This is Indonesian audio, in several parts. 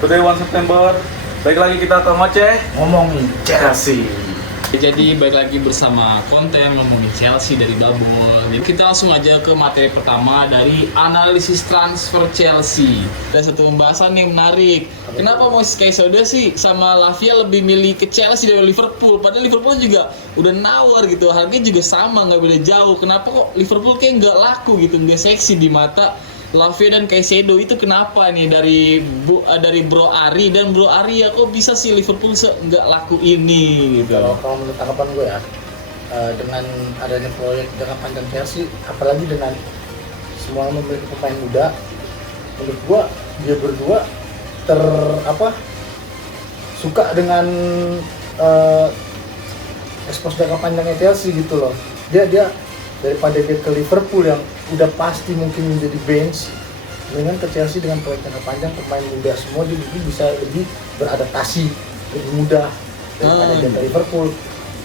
Today 1 September, baik lagi kita ke ngoceh ngomongin Chelsea. Jadi balik lagi bersama konten ngomongin Chelsea dari Babol. Jadi kita langsung aja ke materi pertama dari analisis transfer Chelsea. Ada satu pembahasan yang menarik. Kenapa Moise Caicedo sih sama Lavia lebih milih ke Chelsea dari Liverpool? Padahal Liverpool juga udah nawar gitu, harganya juga sama, nggak beda jauh. Kenapa kok Liverpool kayak nggak laku gitu, nggak seksi di mata Lavia dan Caicedo? Itu kenapa nih dari Bro Ari dan Bro Ari ya, kok bisa sih Liverpool nggak laku ini gitu? Kalau menurut tanggapan gue ya, dengan adanya proyek jangka panjang Chelsea, apalagi dengan semua memiliki pemain muda, menurut gue dia berdua suka dengan ekspos jangka panjangnya Chelsea gitu loh. Dia daripada dia ke Liverpool yang udah pasti mungkin menjadi bench, dengan ke Chelsea dengan proyek jangka panjang, pemain muda semua, dia bisa lebih beradaptasi lebih mudah daripada dia ke Liverpool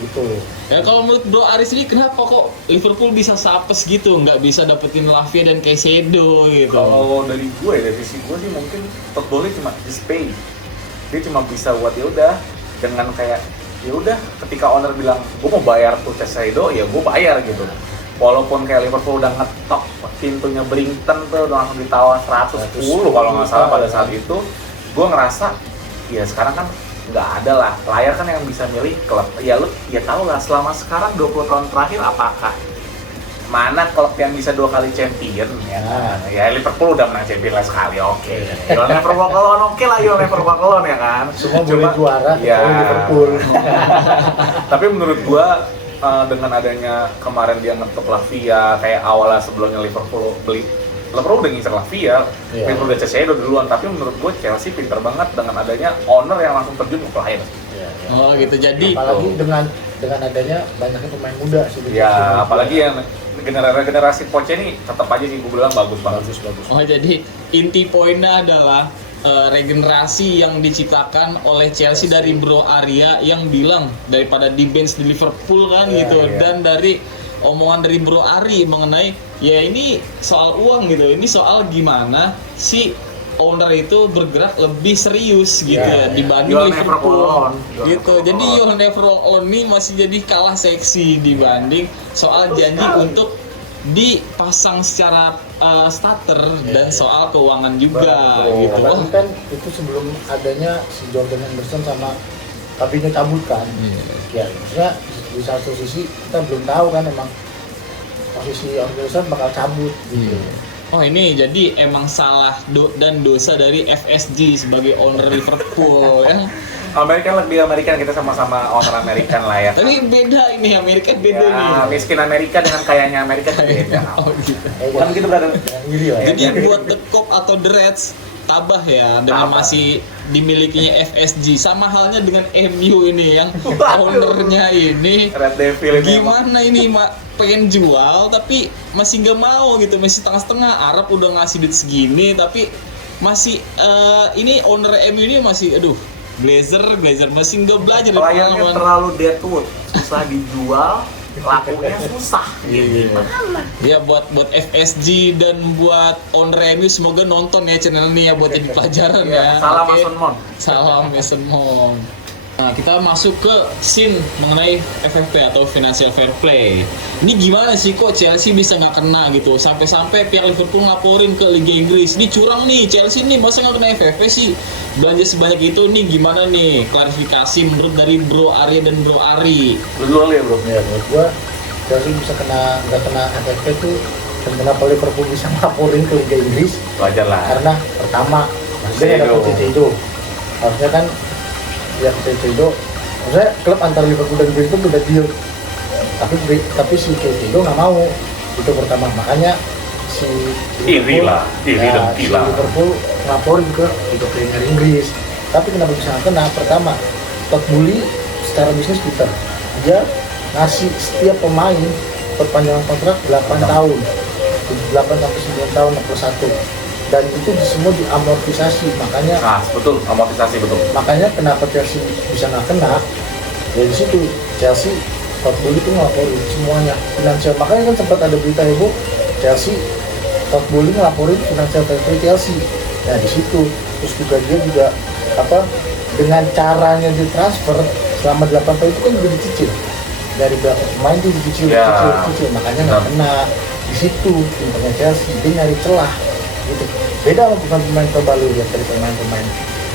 gitu. Ya kalau menurut Bro Aris ini kenapa kok Liverpool bisa sapes gitu, nggak bisa dapetin Lavia dan Caicedo gitu? Kalau dari gue, dari sisi gue sih mungkin footballnya cuma display. Dia cuma bisa buat ya udah dengan kayak ya udah ketika owner bilang gue mau bayar tuh Caicedo, ya gue bayar gitu. Walaupun kayak Liverpool udah ngetok pintunya Brighton tuh udah langsung ditawar 110 kalau nggak salah pada saat itu, gue ngerasa ya sekarang kan nggak ada lah layar kan yang bisa milih klub. Ya lu ya tau lah selama sekarang 20 tahun terakhir apakah mana klub yang bisa 2 kali champion ya kan? Ya Liverpool udah menang champion lah sekali, oke. You'll never walk alone, oke lah you'll never walk alone ya kan. Semua boleh juara ya. Liverpool. Tapi menurut gua dengan adanya kemarin dia ngetok Lavia kayak awalnya sebelumnya Liverpool udah ngincer Lavia, Liverpool udah Caicedo duluan. Tapi menurut gue Chelsea pinter banget dengan adanya owner yang langsung terjun ke pelayan. Oh gitu, jadi apalagi dengan adanya banyaknya pemain muda sih. Ya apalagi yang generasi Poche ini tetap aja sih gue bilang bagus. Oh jadi inti poinnya adalah regenerasi yang diciptakan oleh Chelsea dari Bro Arya yang bilang daripada di bench di Liverpool kan gitu. Dan dari omongan dari Bro Ari mengenai ya ini soal uang gitu, ini soal gimana si owner itu bergerak lebih serius gitu dibanding Liverpool gitu. Jadi You'll Never Walk Alone ini masih jadi kalah seksi dibanding soal janji untuk dipasang secara starter dan soal keuangan juga gitu. Wah kan itu sebelum adanya si Jordan Henderson sama Fabinho cabut kan. Ya maksudnya di satu sisi kita belum tahu kan emang posisi Henderson bakal cabut gitu. Oh ini jadi emang salah dan dosa dari FSG sebagai owner Liverpool ya. Amerikan kita sama-sama owner Amerikan lah ya. Tapi beda ini, Amerika beda ya, nih. Miskin Amerika dengan kayanya Amerika beda. Oh gitu. Kan gitu berada. Jadi buat The Cop atau The Reds tabah ya dengan masih dimilikinya FSG, sama halnya dengan MU ini yang ownernya ini Red Devil ini gimana ini pengen jual tapi masih nggak mau gitu, masih setengah-setengah. Arab udah ngasih duit segini tapi masih ini owner MU ini masih Glazer masih nggak belajar. Pelayannya terlalu deadwood, susah dijual, lakunya susah. Gimana? Ya buat FSG dan buat owner MU semoga nonton ya channel ini ya buat jadi pelajaran ya. Salam Mason Mount. Salam Mason Mount. Nah, kita masuk ke scene mengenai FFP atau Financial Fair Play. Ini gimana sih kok Chelsea bisa nggak kena gitu? Sampai-sampai pihak Liverpool ngelaporin ke Liga Inggris. Ini curang nih Chelsea nih, masa nggak kena FFP sih? Belanja sebanyak itu nih gimana nih? Klarifikasi menurut dari Bro Arya dan Bro Ari. Dulu ya bro. Ya menurut gua Chelsea bisa nggak kena FFP tuh, dan kenapa Liverpool bisa ngelaporin ke Liga Inggris? Wajar lah. Karena pertama dia ada Caicedo. Harusnya kan ya Caicedo, maksudnya klub antara Liverpool dan Brighton udah deal, tapi si Caicedo nggak mau, itu pertama. Makanya si Liverpool ngelaporin ke Liga Premier Inggris. Tapi kenapa bisa nggak kena? Pertama, Todd Boehly secara bisnis pinter, dia ngasih setiap pemain perpanjangan kontrak 8 tahun, 8 sampai 9 tahun plus 1. Dan itu semua diamortisasi, makanya betul, amortisasi betul. Makanya kenapa Chelsea bisa nggak kena? Ya di situ Chelsea Todd Boehly itu ngelaporin semuanya finansial. Makanya kan sempat ada berita heboh Chelsea Todd Boehly ngelaporin financial fair play Chelsea. Nah di situ terus juga dia juga apa dengan caranya di transfer selama 8 tahun itu kan juga dicicil dari berapa pemain itu dicicil, Ya. dicicil, makanya nggak kena di situ timnya Chelsea dia nyari celah gitu. Beda sama pemain coba lu lihat dari pemain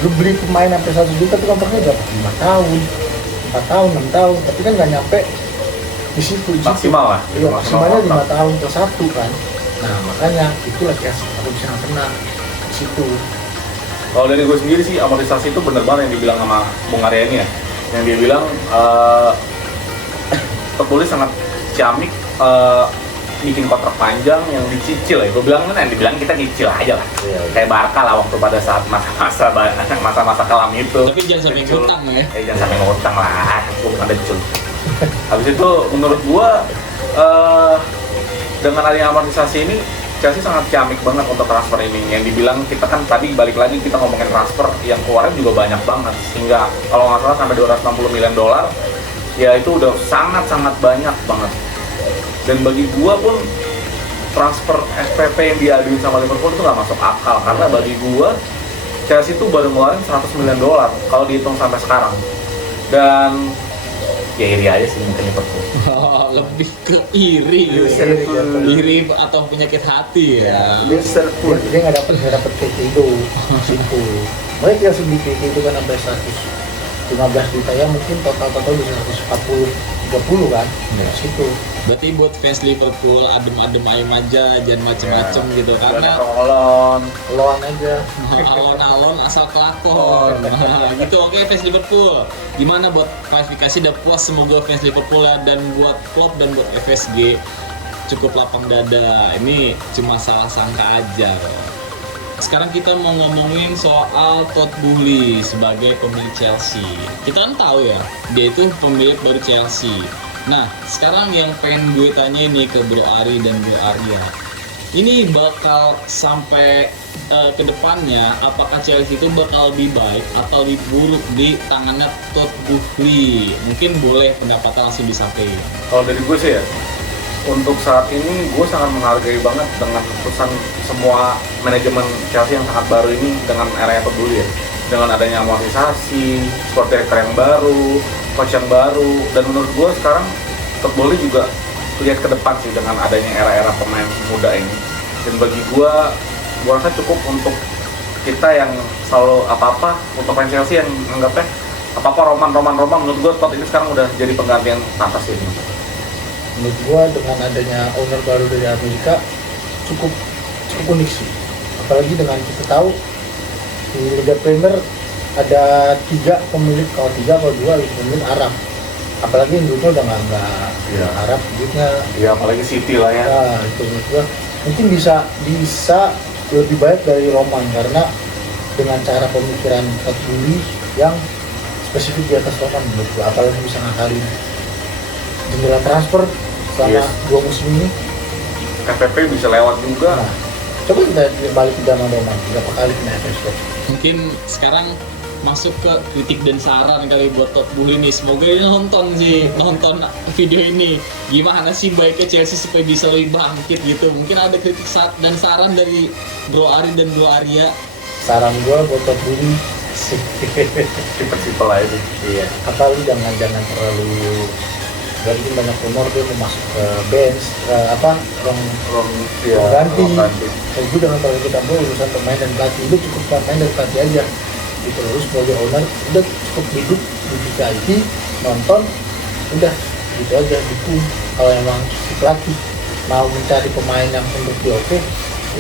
lu beli pemain sampai 1 juta itu kontraknya berapa 5 tahun 4 tahun 6 tahun tapi kan nggak nyampe di situ Maksimal lah. iya maksimalnya 5 kontrak. tahun plus 1 kan. Nah makanya itulah Chelsea aku bisa nggak kena di situ. Kalau dari gue sendiri sih amortisasi itu bener banget yang dibilang sama Bung Arya ini ya. Yang dia bilang Totti sangat ciamik bikin kontrak panjang yang dicicil ya. Gue bilang kan yang dibilang kita nyicil aja lah. Iya. Kayak Barca lah waktu pada saat masa-masa kelam itu. Tapi jangan sampai Decul. ngutang ya. Jangan sampai ngutang lah. Gue bukan decul. Habis itu menurut gue dengan adanya amortisasi ini Chelsea sangat ciamik banget untuk transfer ini. Yang dibilang kita kan tadi balik lagi kita ngomongin transfer yang keluarin juga banyak banget sehingga kalau nggak salah sampai 260 miliar dolar ya itu udah sangat banyak banget. Dan bagi gua pun transfer SPP yang diaduin sama Liverpool itu nggak masuk akal karena bagi gua Chelsea itu baru ngeluarin 100 miliar dolar kalau dihitung sampai sekarang. Dan ya iri aja sih mungkin Liverpool. Lebih ke iri, iri atau penyakit hati ya. Dia nggak dapat Coutinho situ. Mereka Chelsea beli Coutinho kan sampai 115 juta ya mungkin total bisa 140-30 kan dari situ. Berarti buat fans Liverpool adem-adem ayam aja, jangan macem-macem gitu karena Lawan aja. alon-alon asal kelakon. Gitu. Oke fans Liverpool. Gimana buat klarifikasi udah puas semoga fans Liverpool ya, dan buat Klopp dan buat FSG cukup lapang dada. Ini cuma salah sangka aja. Sekarang kita mau ngomongin soal Todd Boehly sebagai pemilik Chelsea. Kita kan tahu ya, dia itu pemilik baru Chelsea. Nah, sekarang yang pengen gue tanya ini ke Bro Ari dan Bro Arya. Ini bakal sampai ke depannya, apakah Chelsea itu bakal lebih baik atau lebih buruk di tangannya Todd Boehly? Mungkin boleh pendapatnya langsung disampaikan. Kalau dari gue sih ya, untuk saat ini gue sangat menghargai banget dengan keputusan semua manajemen Chelsea yang sangat baru ini dengan era Todd Boehly ya. Dengan adanya amortisasi, sport director yang baru, coach yang baru, dan menurut gue sekarang Todd Boehly juga lihat ke depan sih dengan adanya era-era pemain muda ini. Dan bagi gue rasa cukup untuk kita yang selalu apa-apa untuk fans Chelsea yang anggapnya apa-apa roman menurut gue Todd ini sekarang udah jadi penggantian atas ini. Menurut gua dengan adanya owner baru dari Amerika cukup unik sih. Apalagi dengan kita tahu di Liga Premier ada 3 pemilik, kalau 3 atau 2 pemilik Arab. Apalagi yang duitnya udah nggak Arab duitnya. Ya apalagi City lah ya. Nah, itu menurut gua mungkin bisa lebih baik dari Roman karena dengan cara pemikiran Todd Boehly yang spesifik di atas Roman menurut gua, apalagi bisa ngakalin jendela transfer selama 2 musim ini. FPP bisa lewat juga. Nah, coba kita balik ke zaman Roman, berapa kali kena FSP. Mungkin sekarang masuk ke kritik dan saran kali buat Todd Boehly nih. Semoga dia nonton video ini. Gimana sih baiknya Chelsea supaya bisa lebih bangkit gitu. Mungkin ada kritik dan saran dari Bro Ari dan Bro Arya. Saran gua buat Todd Boehly Simpel aja sih. iya, apa lu jangan terlalu ganti banyak rumor dia mau masuk ke bench ruang ganti. Kalau gue jangan terlalu ikut campur urusan pemain dan pelatih, lu cukup pemain dan pelatih aja gitu. Terus sebagai owner udah cukup duduk di VIP nonton, udah gitu aja dukung. Kalau emang si pelatih mau mencari pemain yang menurut dia oke,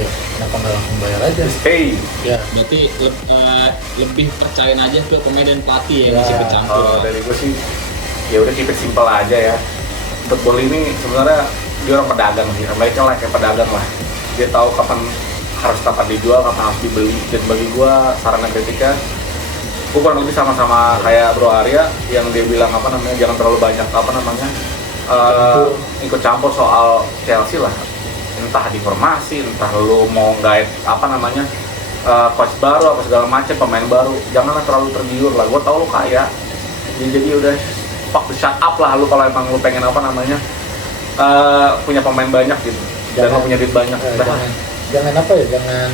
ya kenapa nggak langsung bayar aja. Hey, Ya Berarti lebih percayain aja ke pemain dan pelatih yang Ya, masih bercampur. kalau dari gue sih ya udah keep it simple aja ya. Todd Boehly ini sebenarnya dia orang pedagang sih, baiknya lah kayak pedagang lah. Dia tahu kapan dijual, kapan harus dibeli. Dan bagi gue saran dan kritiknya, gue kurang lebih sama-sama kayak Bro Arya yang dia bilang jangan terlalu banyak ikut campur soal Chelsea lah. Entah di formasi, entah lu mau guide coach baru apa segala macam, pemain baru, janganlah terlalu tergiur lah. Gue tau lu kaya, jadi udah fuck the shut up lah lu kalau emang lu pengen punya pemain banyak gitu dan lu punya duit banyak. jangan apa ya,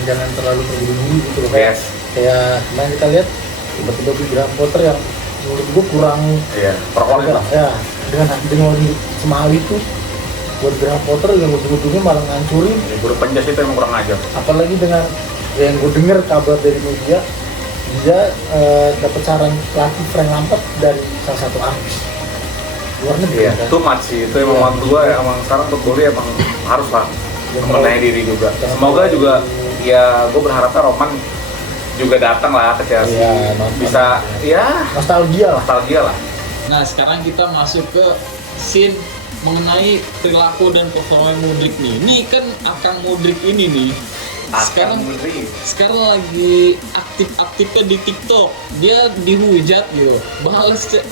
jangan terlalu terburu-buru gitu loh. Yes. Kayak kemarin kita lihat tiba-tiba di Graham Potter yang menurut gue kurang Iya, perkolit lah. ya, dengan semahal itu buat Graham Potter yang ujung-ujungnya malah ngancurin. Ya, guru penjas itu emang kurang ajar. Apalagi dengan yang gue dengar kabar dari media, dia dapat saran pelatih Frank Lampard dari salah satu artis luar negeri. Iya, kan? too much sih. Itu emang waktu gua ya, emang sekarang untuk Boli emang harus lah membenahi diri juga. Semoga juga ya gue berharapnya Roman juga datang lah ke Chelsea. Iya, nonton. Bisa ya Nostalgia lah. nostalgia lah. Nah sekarang kita masuk ke scene mengenai perilaku dan performa Mudryk nih. Ini kan Akang Mudryk ini nih. Sekarang lagi aktif-aktifnya di TikTok. Dia dihujat gitu.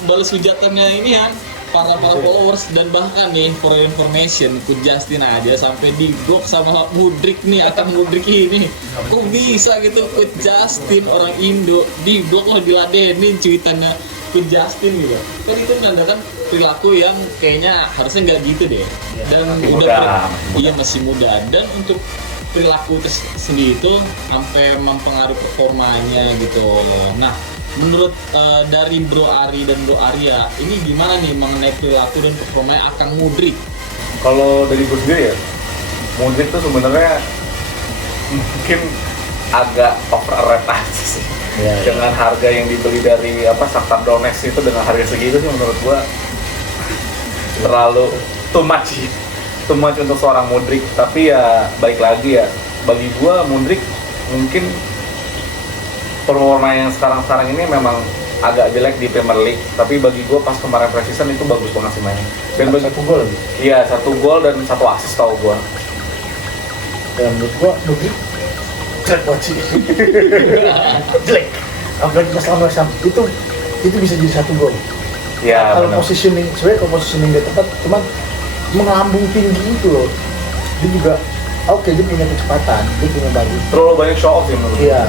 Balas hujatannya ini kan para followers, dan bahkan nih for your information ikut Justin aja sampai di-block sama Mudryk nih, Akang Mudryk ini. Kok bisa gitu ikut Justin, orang Indo di-block loh, diladenin cuitannya ikut Justin gitu. Kan itu menandakan perilaku yang kayaknya harusnya nggak gitu deh. Dan Masih udah muda. iya masih muda, dan untuk perilaku sendiri itu sampai mempengaruhi performanya gitu. Nah, menurut dari Bro Ari dan Bro Arya, ini gimana nih mengenai perilaku dan performanya Akang Mudryk? Kalau dari gue sendiri ya, Mudryk tuh sebenarnya mungkin agak overrated sih. Iya, iya. Dengan harga yang dibeli dari Shakhtar Donetsk itu, dengan harga segitu sih menurut gua terlalu too much sih. Too much untuk seorang Mudryk. Tapi ya balik lagi ya, bagi gua Mudryk mungkin performa yang sekarang ini memang agak jelek di Premier League, tapi bagi gua pas kemarin pre-season itu bagus banget sih mainnya. Dan bagi Satu gol lagi. iya, 1 gol dan 1 assist tau gua. Dan menurut gua Mudryk jelek banget sih. Jelek. Apalagi pas lawan West Ham itu bisa jadi 1 gol. Ya, Kalau benar. positioning, sebenarnya kalau positioning dia tepat, cuman mengelambung tinggi itu loh. Dia juga oke, dia punya kecepatan, dia punya bagus. Terlalu banyak show off sih menurut gua. Iya,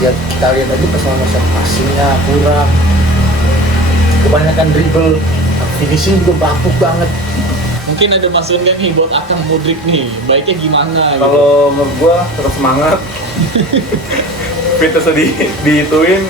dia kita lihat aja pas lawan West Ham, passingnya kurang, kebanyakan dribble, finishing juga bapuk banget. Mungkin ada masukan kan nih buat Akang Mudryk nih, baiknya gimana gitu? Kalau menurut gua tetap semangat. Fitness dihituin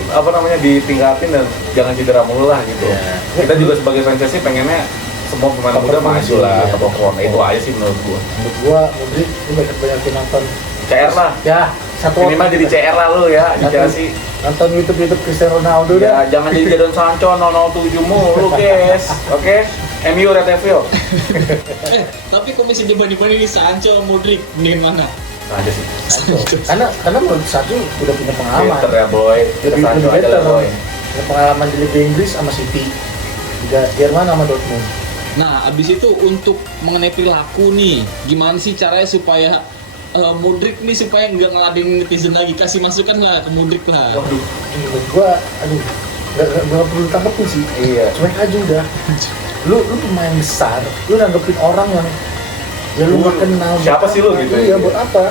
ditingkatin dan jangan cedera mulu lah gitu. Iya. Kita juga sebagai fans Chelsea pengennya semua pemain muda maju lah Iya. ke performa. Itu aja sih menurut gua. Menurut gua Mudryk ini banyak nonton. CR lah. Ya, satu Minimal jadi CR lah lu ya di Satu. Chelsea. nonton YouTube Cristiano Ronaldo Ya, dah. jangan jadi Jadon Sancho 007 mulu, guys. Oke? MU Red Devil. Tapi kalau misalnya dibanding-banding Sancho Mudryk, mendingan mana? Aja sih. Karena menurut Sancho udah punya pengalaman. Pinter ya boy. Kita Lebih Sancho aja better lah boy. punya pengalaman di Liga Inggris sama City, juga Jerman sama Dortmund. Nah, abis itu untuk mengenai perilaku nih, gimana sih caranya supaya Mudryk nih supaya nggak ngeladenin netizen lagi? Kasih masukan lah ke Mudryk lah. Waduh, menurut gua, nggak perlu tanggepin sih. Iya. Cuek aja udah. Lu pemain besar, lu nanggepin orang yang lu nggak kenal. Siapa buat sih lu apa? gitu Iya, ya? buat apa?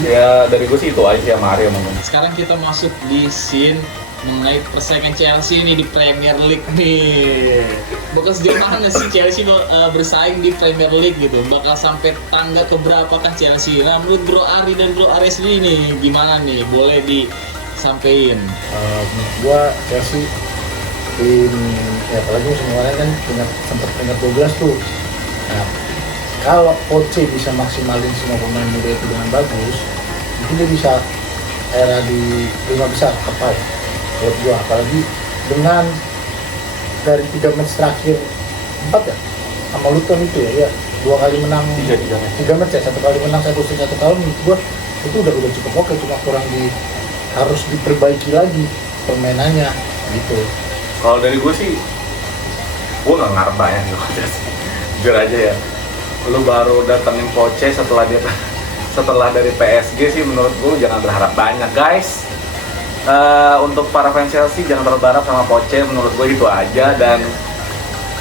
Ya dari gue sih itu aja sih sama Mario mungkin. Sekarang kita masuk di scene mengenai persaingan Chelsea nih di Premier League nih. Bakal sejauh mana sih Chelsea bersaing di Premier League gitu? Bakal sampai tangga keberapa kah Chelsea? Nah, menurut Bro Ari dan Bro Ares sendiri nih, gimana nih? Boleh disampaikan? Menurut gua Chelsea tim, ya apalagi musim kemarin kan sempat peringkat 12 tuh. Nah, kalau Poche bisa maksimalin semua pemain muda itu dengan bagus, mungkin dia bisa era di 5 besar apa ya? Buat gua, apalagi dengan dari 3 match terakhir 4 ya sama Luton itu ya 2 kali menang, 3 match ya, 1 kali menang, 1 kali menurut gua itu udah cukup oke, cuma kurang harus diperbaiki lagi permainannya gitu. Kalau dari gue sih, gue nggak ngarep banyak gitu aja sih. Jujur aja ya, lu baru datengin Poche setelah dari PSG sih, menurut gue jangan berharap banyak guys. Untuk para fans Chelsea jangan terlalu berharap sama Poche, menurut gue itu aja. Dan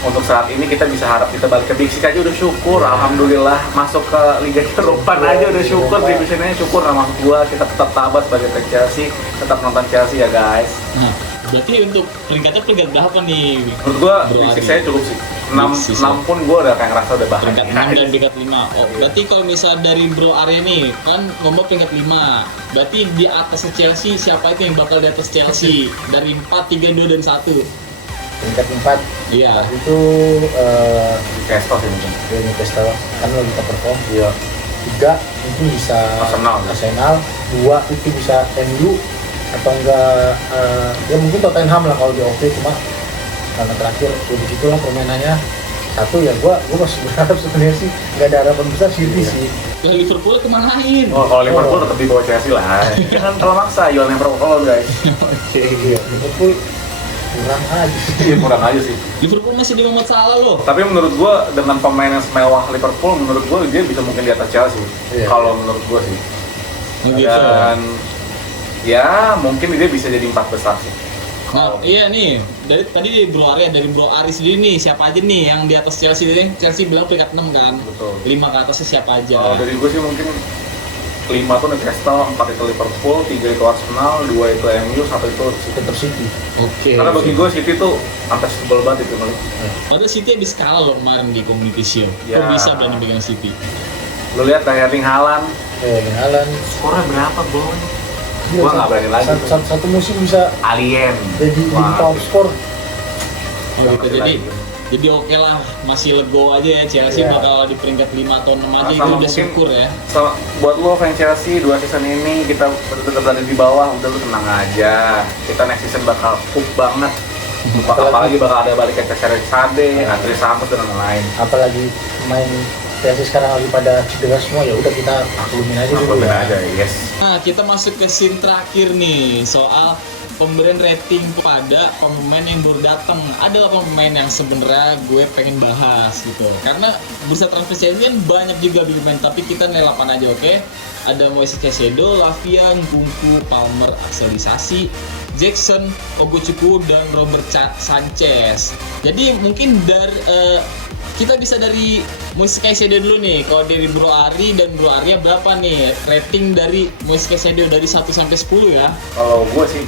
untuk saat ini kita bisa harap kita balik ke Big Six aja udah syukur. Alhamdulillah masuk ke Liga Eropa aja udah syukur, divisionnya syukur. Nah maksud gue kita tetap tabah sebagai fans Chelsea, tetap nonton Chelsea ya guys. Nah, berarti untuk peringkat berapa nih? Menurut gue Bro Big Six Adi. saya cukup sih. 6 Sih, sih. pun gue udah kayak ngerasa udah Peringkat 6 bahagia. dan peringkat 5. Oh, berarti kalau misal dari Bro Arya nih, kan ngomong peringkat 5. Berarti di atas Chelsea siapa itu yang bakal di atas Chelsea? Dari 4, 3, 2 dan 1. Peringkat 4 Iya. itu Newcastle sih mungkin. Newcastle kan lagi kita perform. Iya. 3 mungkin bisa Arsenal. 2 itu bisa MU atau enggak ya mungkin Tottenham lah kalau di OP, cuma karena terakhir ya begitulah permainannya. 1 ya gua masih berharap sebenarnya sih nggak ada harapan besar City sih. Lah Liverpool kemanain? Oh, kalau Liverpool tetap di bawah Chelsea lah. Jangan terlalu maksa, you never walk alone guys. Iya, Liverpool kurang aja. Iya, kurang aja sih. Liverpool masih di Muhammad Salah loh. Tapi menurut gua dengan pemain yang semewah Liverpool, menurut gua dia bisa mungkin di atas Chelsea. Iya. Kalau menurut gua sih. Begitu. Dan ya mungkin dia bisa jadi 4 besar sih. Nah, iya nih, dari tadi Bro Arya, dari Bro Ari sendiri nih, siapa aja nih yang di atas Chelsea? Tadi Chelsea bilang peringkat 6 kan? Betul. 5 ke atasnya siapa aja? Kalau dari gua sih mungkin 5 tuh Newcastle, 4 itu Liverpool, 3 itu Arsenal, 2 itu MU, 1 itu City. Tetap City. Oke. Karena bagi gua City tuh sampai sebel banget itu malah. Padahal City habis kalah loh kemarin di Community Shield. Ya. Kok bisa berani pegang City? Lu lihat Erling Haaland, Erling Haaland. skornya berapa, Bro? Gila, Gua nggak berani lagi. Satu musim bisa Alien. jadi Wah, top skor. Oh, gitu. Jadi oke lah, masih legowo aja ya Chelsea Iya. bakal di peringkat 5 atau 6 aja, Sama itu udah mungkin- syukur ya. So, buat lo fans Chelsea 2 season ini kita tetap berada di bawah, udah lu tenang aja. Kita next season bakal up banget. Apalagi bakal ada balik ke Cesare Sade, Andri Santos dan lain-lain. Apalagi main Chelsea sekarang lagi pada cedera semua, ya udah kita maklumin aja dulu Maklumin ya. aja, yes. Nah, kita masuk ke scene terakhir nih soal pemberian rating kepada pemain yang baru datang. Ada pemain yang sebenarnya gue pengen bahas gitu. Karena bursa transfer Champion banyak juga big man, tapi kita nilai 8 aja, oke? Ada Moises Caicedo, Lavia, Nkunku, Palmer, Axel Disasi, Jackson, Ogochukwu, dan Robert Sanchez. Jadi mungkin kita bisa dari Moises Caicedo dulu nih. Kalau dari Bro Ari dan Bro Arya berapa nih rating dari Moises Caicedo dari 1 sampai 10 ya? Kalau gue sih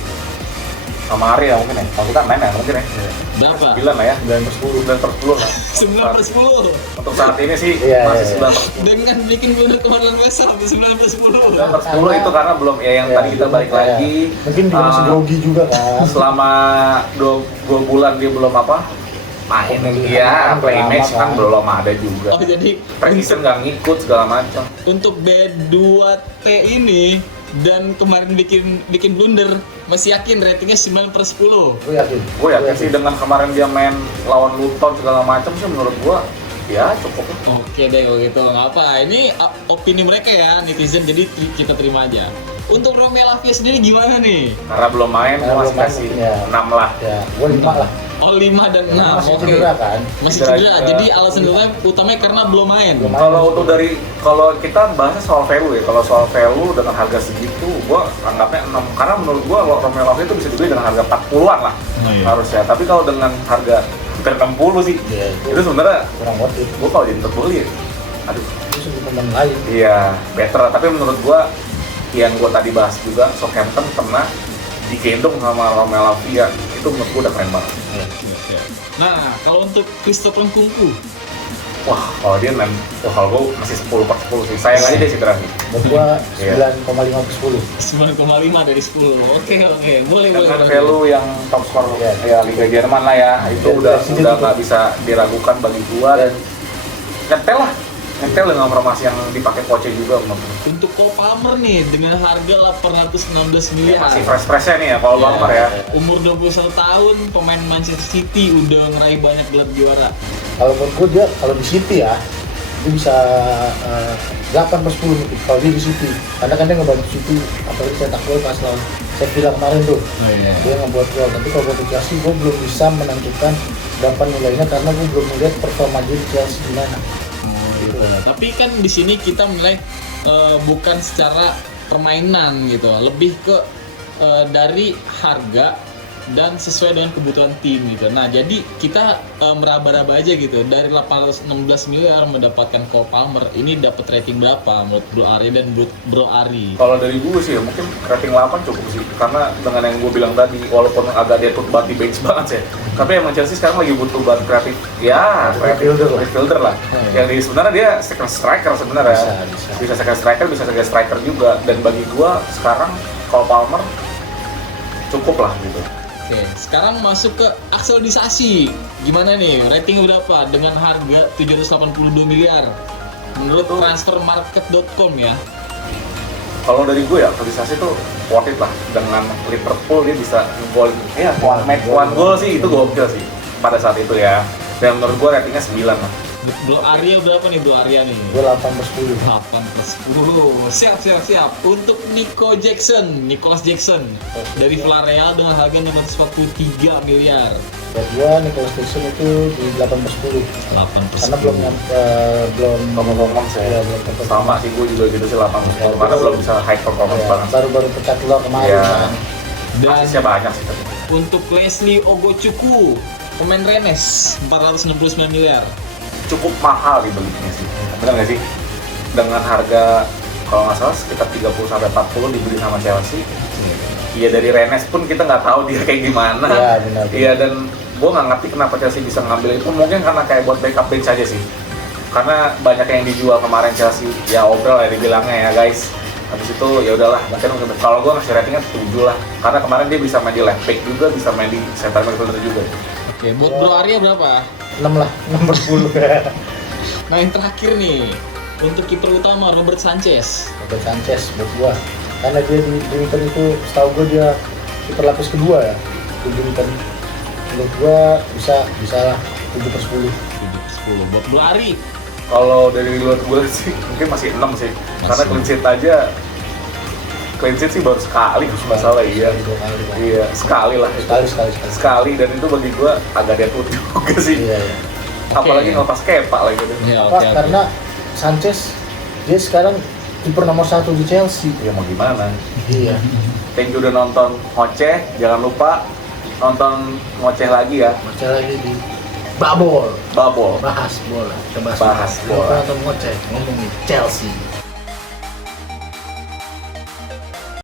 sama Ari ya mungkin ya. Kalau kita main ya mungkin ya. Berapa? 9 lah ya. 9/10. 9 per 10 lah. 9 per 10 Untuk saat ini sih Iya, masih iya. 9 per 10. dengan bikin blunder kemarin besar 9 per 10. 9 per 10 itu karena belum ya yang Ya, tadi kita balik ya. lagi. Mungkin dia masih grogi juga kan. Selama 2 bulan dia belum apa main Pemilihan ya kan play lama match kan kan. belum ada juga. Oh, jadi Preseason nggak ngikut segala macam. untuk B2T ini dan kemarin bikin blunder, masih yakin ratingnya 9 per 10. Gue yakin. Gue yakin sih dengan kemarin dia main lawan Luton segala macam sih menurut gue ya cukup. Oke deh kalau gitu, nggak apa. Ini opini mereka ya netizen, jadi kita terima aja. Untuk Romeo Lavia sendiri gimana nih? Karena belum main gue Karena masih belum main kasih mungkin ya. 6 lah. Ya, gue 5 lah. Oh 5 dan 6, Masih oke. cedera kan. Masih Cedera cedera, juga. jadi alasan utamanya karena belum main. Belum main. Kalau untuk kalau kita bahasnya soal value ya, kalau soal value dengan harga segitu, gue anggapnya 6 karena menurut gue Romeo Lavia itu bisa dibeli dengan harga 40-an lah Oh, iya. harusnya. Tapi kalau dengan harga hampir 60 sih, Ya, itu sebenarnya kurang worth it. gue kalau jadi terbeli, aduh, Itu sebelum teman lain. iya better. Tapi menurut gue yang gue tadi bahas juga Southampton pernah digendong sama Romeo Lavia, itu menurut gue udah keren banget. Nah, kalau untuk Christopher Nkunku, Wah, kalau dia kalau gue masih 10 per 10 sih. Sayang aja dia cedera sih. Buat gue Iya. 9,5 per 10. 9,5 dari 10. Oke, boleh. Dengan value yang top skor Iya. ya Liga Jerman lah ya, itu Iya, udah iya, iya. nggak bisa diragukan bagi gua dan nyetel dengan formasi yang dipakai Poche juga menurut gua. Untuk Cole Palmer nih dengan harga 816 Ya, miliar. masih fresh-freshnya nih ya kalau Iya. Palmer ya. Umur 21 tahun, pemain Manchester City udah ngeraih banyak gelar juara. Kalau menurut gue dia kalau di City ya, dia bisa 8 per 10 gitu. Kalau dia di City, karena kan dia ngebantu City, apalagi cetak gol pas lawan Sevilla kemarin tuh. Oh iya. Dia ngebuat gol. Tapi kalau buat di Chelsea, gue belum bisa menentukan berapa nilainya karena gue belum melihat performa dia di Chelsea gimana. Gitu. Tapi kan di sini kita menilai bukan secara permainan gitu, lebih ke dari harga dan sesuai dengan kebutuhan tim gitu. Nah, jadi kita meraba-raba aja gitu. Dari 816 miliar mendapatkan Cole Palmer, ini dapat rating berapa menurut Bro Ari dan Bro Ari? Kalau dari gue sih ya mungkin rating 8 cukup sih, karena dengan yang gue bilang tadi, walaupun agak dia banget di bench banget sih, tapi emang Chelsea sekarang lagi butuh banget kreatif, ya midfielder lah. Yang di sebenarnya dia second striker sebenarnya, bisa second striker, bisa second striker juga. Dan bagi gue sekarang kalau Palmer cukup lah gitu. Oke, sekarang masuk ke aktualisasi. Gimana nih? Rating berapa dengan harga 782 miliar? Menurut transfermarket.com ya. Kalau dari gue ya, aktualisasi tuh worth it lah. Dengan Liverpool dia bisa ngegolin, ya one goal sih, itu gokil sih pada saat itu ya. Dan menurut gue ratingnya 9 lah. Bro Arya berapa nih Bro Arya nih? Gue 8/10. 8/10. Siap. Untuk Nicholas Jackson dari Villarreal dengan harga 643 miliar. Buat gue Nicholas Jackson itu di 8/10. 8/10. Karena belum Ngomong-ngomong saya sama sih, gue juga gitu sih 8/10, karena belum bisa high performance banget. Baru pecat lo kemarin Iya. kan. Dan Asisnya banyak sih tapi. untuk Leslie Ogochukwu, pemain Rennes 469 miliar. Cukup mahal dibelinya sih, benar nggak sih? Dengan harga kalau nggak salah sekitar 30-40 dibeli sama Chelsea. Iya, dari Rennes pun kita nggak tahu dia kayak gimana. Iya, benar. Iya, dan gue nggak ngerti kenapa Chelsea bisa ngambil itu. Mungkin karena kayak buat backup bench aja sih. Karena banyak yang dijual kemarin Chelsea, ya obrol ya dibilangnya ya guys. Habis itu ya udahlah, mungkin kalau gue ngasih ratingnya 7 lah. Karena kemarin dia bisa main di left back juga, bisa main di center midfielder juga. Oke, buat Bro Arya berapa? 6 lah, 6/10. Nah, yang terakhir nih, untuk kiper utama Robert Sanchez. Robert Sanchez buat gua, karena dia di Inter itu setahu gua dia kiper lapis kedua ya di Inter. Menurut gua bisa lah 7/10. 7/10. Buat Bro Ari. Kalau dari luar gue sih mungkin masih 6 sih. Karena clean sheet aja, clean sheet sih baru sekali masalah. Iya, Dua kali, kan. iya sekali lah. Sekali, dan itu bagi gue agak deadwood juga sih. Iya. Apalagi ngelepas Kepa lagi gitu. Ya, Apa, karena Sanchez dia sekarang kiper nomor 1 di Chelsea. Ya mau gimana? Iya. Thank you udah nonton ngoceh, jangan lupa nonton ngoceh lagi ya. Baca lagi di Babol. Babol. Bahas bola. Kita Bahas bola. Kita nonton ngoceh ngomongin Chelsea.